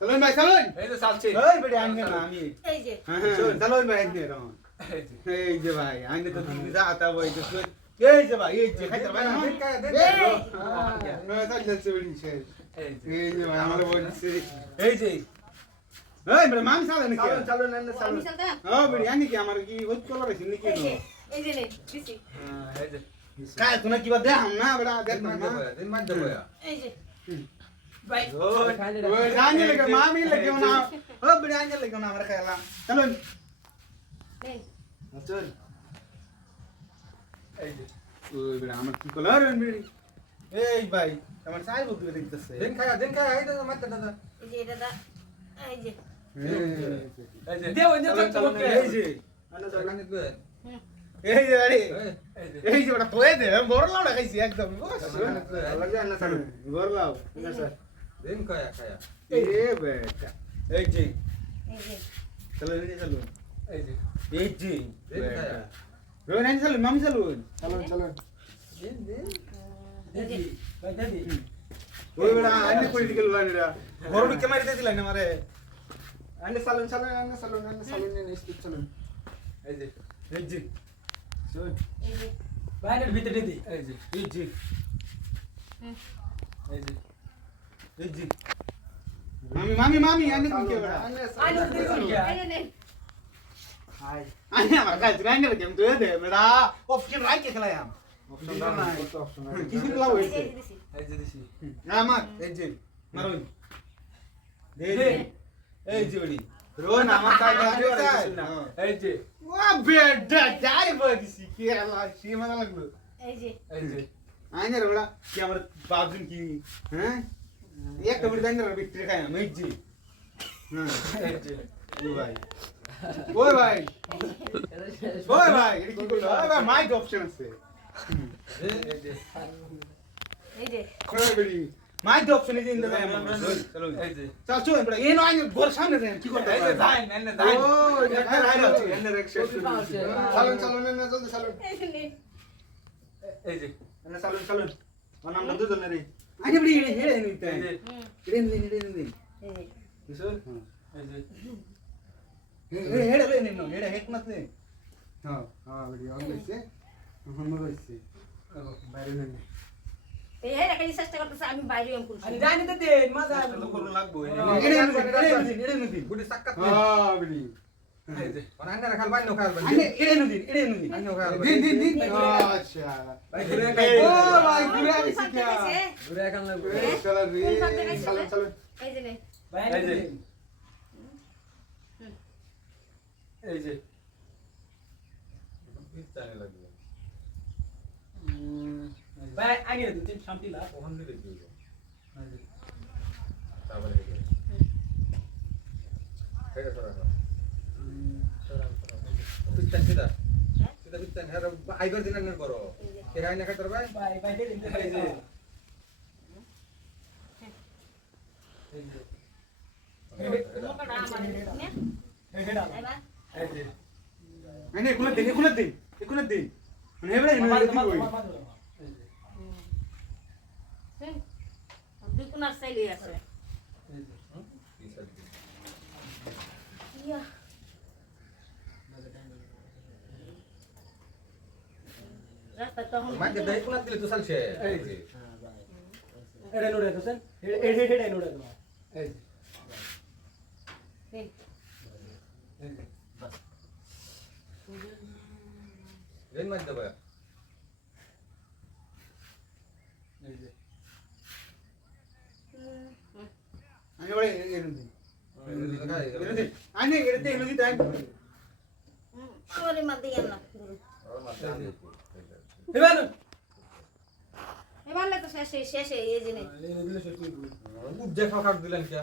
চলুন ভাই চলুন এই তো চালছে। ওই বেড়ে আনবে না আমি এই যে। হ্যাঁ হ্যাঁ। চলুন ভাই আনবে না এই যে। ভাই আইনে তো তুমি যা আতা বই তো এই যে ভাই এই যে খাইতে ভাই দেন কায়া, দেন এই। না তাহলে চুরি শেষ। এই যে। এই যে ভাই আমার বলছে এই যে। এই বেড়ে মাম সালে নাকি? চালুন চালুন এনে আমি চালুন ও বেড়ে আনি কি আমার কি হইত কলার আছে নাকি? এই যে এই যে নে দিছি। হ্যাঁ, এই যে। কাই তুমি কি বা দেখাম না বেড়া দেখ না। এই যে। আমরা কি কলার এই ভাই আমার সাই বুক দেখতেছে দিন খায়া, দিন খায়া, এই তো মাঝে দাদা। এই যে দাদা এই যে এই যে। দেও, যে যে আরে যে। তোয়ে দে বড় লাউডা খাইছি একদম দিন খায়া, খায়া। এ বেটা এই যে এই যে চলো এই যে চলো এই যে। এই যে দিন খায়া। রোহন আনি চলুন মামি চলুন চালুন, চালুন। দিন, দিন। এই যে ভাই দাদি ওই বেটা আনি কই দিকে লাইন রা বড় দিকে মারি দিতে লাইন আমারে এনে চালুন, চালুন, এনে চালুন, এনে চালুন, এনে স্পিড চালুন। এই যে। এই যে চল বাইরের ভিতরে দি এই যে। এই যে এই যে। মামি মামি মামি আনি কোন কে আইনো চালুন। দিছুন কে এই যে নে হাই। আনি আমার কাছে রাইন রে কেম তুই দে বেটা অপশন রাই কে খেলাম অপশন দাও না, অপশন আছে? কিছু যে হইছে এই যে দিছি যে আমার এই যে মারুন দে দে। এই যে ওডি রোহন আমার কাছে আছে না এই যে। ওয়া বেটা যাই বলছি কি আল্লাহ সে মানে লাগল এই যে এই যে। আইনে রে বেটা কি আমার বাবুন কি হ্যাঁ একটা বিড়ি দাইনে রে বিক্রি খাই আমি এই যে হ্যাঁ এই যে। ওই ভাই ওই ভাই ওই ভাই এটা কি করল ওই ভাই মাইক অপশন আছে এই যে। মাইক অপশন আছে ইন্দা চলো এই যে। চল চল বেটা এই নয় ঘর সামনে দেন কি করতে এই যে, যাই, এনে যাই। ও এটা খাই রাই এনে রেখ শেষ করে দিছি। চালুন, চালুন, এনে জলদি চালুন। এই যে নে এই যে। এনে চালুন, চালুন। আমার নাম নন্দু জনেরি। আগে বিড়ি হেড়ে হেড়ে নিতে হেড়ে নিন হেড়ে নিন যে। হেড়ে হেড়ে লে নিন হেড়ে হেক না তে হ্যাঁ হ্যাঁ বিড়ি অন লইছে হন লইছে বাইরে নেন এই হেরা কাছে চেষ্টা করতেছে আমি বাইরে এম করছি আরে জানি তো দে মজা করুন লাগবো। হেড়ে নিন হেড়ে নিন গুটি সাক্কাত। হ্যাঁ বিড়ি এই যে। আন্নারা খাল বাইনো খাল বাইনো। আরে হেড়ে নিন হেড়ে নিন আন্নাও খাল বাইনো। দিন দিন দিন ভাই, ঘুরে ও খাই। ভাই ঘুরে কোন আসি ফাঁক কি দেখাইছে? ঘুরে খাল লাগবো। চলো রে কোন ফাঁক দেখাইছে? চালুন, চালুন। এই যে নে বাইরে এই যে। দি এই যে। বিস্তারে লাগবে। ভাই আগে দি শান্তি লা কখন দিলে কি হইব? তারপরে এই যে। এটা সরা সরা। সরা, সরা, যে। বিস্তার সিধা। সিধা হ্যাঁ, আইবার দিন আন্নার করো। কে খাই না ভাই? বাইরে যে। এই যে। মোকাটা আমার নে হেডা এবার এই যে। আরে কোন দিন কোন দিন কোন দিন মানে হেড়ে নিন মামা হেড়ে মামা দিই মামা এই যে। হুম দুই কোনার সাইলে আছে এই যে। হুম? এই সাইড দিয়ে। ইয়া রাস্তা তখন মাকে দেই কোনা দিলে তো চলছে। এই যে। এডে নোড়ে তো সেন এডে এডে এডে নোড়ে তো এই এই এই রেন মার দেবা এই যে। হুম, হুম। আমি বলে দিন তাই হুম, আমারই মা দিয়ে না। আর মার দে এবার এবার তো শেষে শেষে এই যে নে। বুঝে খাও কাট দিলেন কে